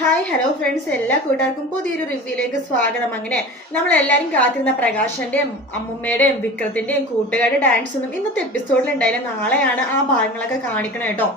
Hi hello friends, എല്ലാ കൂട്ടുകാർക്കും പുതിയൊരു റിവ്യൂയിലേക്ക് സ്വാഗതം. അങ്ങനെ നമ്മളെല്ലാവരും കാത്തിരുന്ന പ്രകാശന്റെയും അമ്മുമ്മയുടെയും വിക്രത്തിന്റെയും കൂട്ടുകാരുടെ ഡാൻസ് ഒന്നും ഇന്നത്തെ എപ്പിസോഡിൽ ഉണ്ടായില്ല. നാളെയാണ് ആ ഭാഗങ്ങളൊക്കെ കാണിക്കണം കേട്ടോ.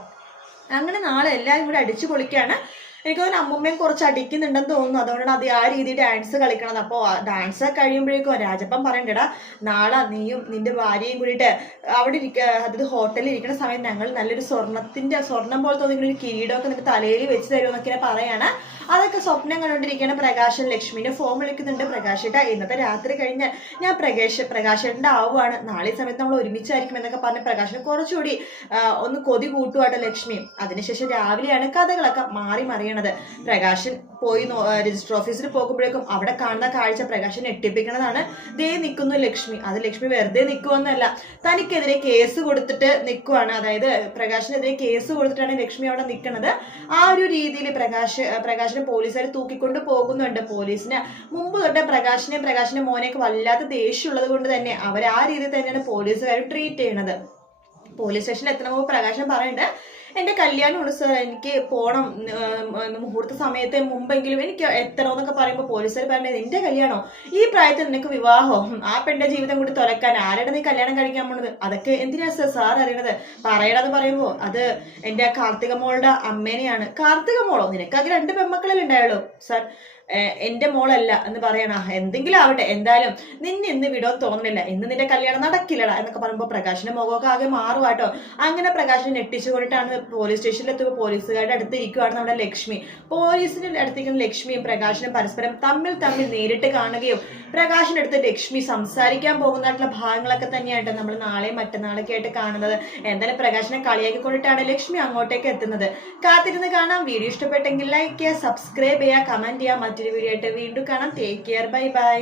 അങ്ങനെ നാളെ എല്ലാവരും കൂടെ അടിച്ചു പൊളിക്കാണ്. എനിക്ക് തോന്നുന്നു അമ്മുമ്മയും കുറച്ച് അടിക്കുന്നുണ്ടെന്ന് തോന്നുന്നു. അതുകൊണ്ടാണ് അത് ആ രീതിയിൽ ഡാൻസ് കളിക്കണത്. അപ്പോൾ ഡാൻസ് കഴിയുമ്പോഴേക്കും രാജപ്പൻ പറയണ്ടടാ, നാളെ നീയും നിന്റെ ഭാര്യയും കൂടിയിട്ട് അവിടെ അതായത് ഹോട്ടലിൽ ഇരിക്കുന്ന സമയത്ത് ഞങ്ങൾ നല്ലൊരു സ്വർണം പോലെ തോന്നിക്കുന്ന ഒരു കിരീടമൊക്കെ നിന്റെ തലയിൽ വെച്ച് തരുമെന്നൊക്കെ പറയാണ്. അതൊക്കെ സ്വപ്നം കണ്ടുകൊണ്ടിരിക്കുന്ന പ്രകാശൻ ലക്ഷ്മിനെ ഫോം വിളിക്കുന്നുണ്ട്. പ്രകാശേട്ടാ, ഇന്നത്തെ രാത്രി കഴിഞ്ഞ് ഞാൻ പ്രകാശേട്ടൻ്റെ ആവുകയാണ്, നാളെ സമയത്ത് നമ്മൾ ഒരുമിച്ചായിരിക്കും എന്നൊക്കെ പറഞ്ഞ് പ്രകാശന് കുറച്ചുകൂടി ഒന്ന് കൊതി കൂട്ടുവാട്ടോ ലക്ഷ്മി. അതിനുശേഷം രാവിലെയാണ് കഥകളൊക്കെ മാറി മറിയണത്. പ്രകാശൻ പോയി രജിസ്റ്റർ ഓഫീസിൽ പോകുമ്പോഴേക്കും അവിടെ കാണുന്ന കാഴ്ച പ്രകാശൻ ഞെട്ടിപ്പിക്കണതാണ്. ദേ നിൽക്കുന്നു ലക്ഷ്മി. അത് ലക്ഷ്മി വെറുതെ നിൽക്കുമെന്നല്ല, തനിക്കെതിരെ കേസ് കൊടുത്തിട്ട് നിൽക്കുവാണ്. അതായത് പ്രകാശിനെതിരെ കേസ് കൊടുത്തിട്ടാണ് ലക്ഷ്മി അവിടെ നിൽക്കുന്നത്. ആ ഒരു രീതിയിൽ പ്രകാശിനെ പോലീസുകാർ തൂക്കിക്കൊണ്ട് പോകുന്നുണ്ട്. പോലീസിന് മുമ്പ് തൊട്ട് പ്രകാശിന്റെ മോനെയൊക്കെ വല്ലാത്ത ദേഷ്യമുള്ളത് കൊണ്ട് തന്നെ അവർ ആ രീതിയിൽ തന്നെയാണ് പോലീസുകാർ ട്രീറ്റ് ചെയ്യണത്. പോലീസ് സ്റ്റേഷനിൽ എത്തണമ്പോൾ പ്രകാശൻ പറയുന്നുണ്ട്, എൻ്റെ കല്യാണമാണ് സാർ, എനിക്ക് പോകണം, മുഹൂർത്ത സമയത്തെ മുമ്പെങ്കിലും എനിക്ക് എത്തണമെന്നൊക്കെ പറയുമ്പോൾ പോലീസുകാർ പറഞ്ഞത്, നിന്റെ കല്യാണോ, ഈ പ്രായത്തിൽ നിനക്ക് വിവാഹോ, ആ പെണ്ണിന്റെ ജീവിതം കൂടി തുറക്കാൻ ആരുടെ നീ കല്യാണം കഴിക്കാൻ പോണത്, അതൊക്കെ എന്തിനാ സാർ അറിയണത്, പറയണമെന്ന് പറയുമ്പോൾ അത് എൻ്റെ കാർത്തിക മോളുടെ അമ്മേനെയാണ്. കാർത്തിക മോളോ, നിനക്ക് അത് 2 പെൺമക്കളല്ലേ ഉണ്ടായുള്ളൂ സാർ, എൻ്റെ മോളല്ല എന്ന് പറയണ. എന്തെങ്കിലും ആവട്ടെ, എന്തായാലും നിന്നെ ഇന്ന് വിടാൻ തോന്നുന്നില്ല, ഇന്ന് നിന്റെ കല്യാണം നടക്കില്ലടാ എന്നൊക്കെ പറയുമ്പോൾ പ്രകാശിന്റെ മുഖമൊക്കെ ആകെ മാറുവാട്ടോ. അങ്ങനെ പ്രകാശിനെ ഞെട്ടിച്ചുകൊണ്ടിട്ടാണ് പോലീസ് സ്റ്റേഷനിൽ എത്തുമ്പോൾ പോലീസുകാരുടെ അടുത്ത് ഇരിക്കുവാണ് നമ്മുടെ ലക്ഷ്മി. പോലീസിന്റെ അടുത്തേക്ക് ലക്ഷ്മിയും പ്രകാശിനും പരസ്പരം തമ്മിൽ നേരിട്ട് കാണുകയും പ്രകാശിന്റെ അടുത്ത് ലക്ഷ്മി സംസാരിക്കാൻ പോകുന്നതായിട്ടുള്ള ഭാഗങ്ങളൊക്കെ തന്നെയായിട്ട് നമ്മൾ നാളെയും മറ്റന്നാളൊക്കെ ആയിട്ട് കാണുന്നത്. എന്തായാലും പ്രകാശിനെ കളിയാക്കിക്കൊണ്ടിട്ടാണ് ലക്ഷ്മി അങ്ങോട്ടേക്ക് എത്തുന്നത്. കാത്തിരുന്ന് കാണാം. വീഡിയോ ഇഷ്ടപ്പെട്ടെങ്കിൽ ലൈക്ക് ചെയ്യുക, സബ്സ്ക്രൈബ് ചെയ്യുക, കമന്റ് ചെയ്യുക. മറ്റൊരു വീഡിയോ ആയിട്ട് വീണ്ടും കാണാം. Take care, bye bye.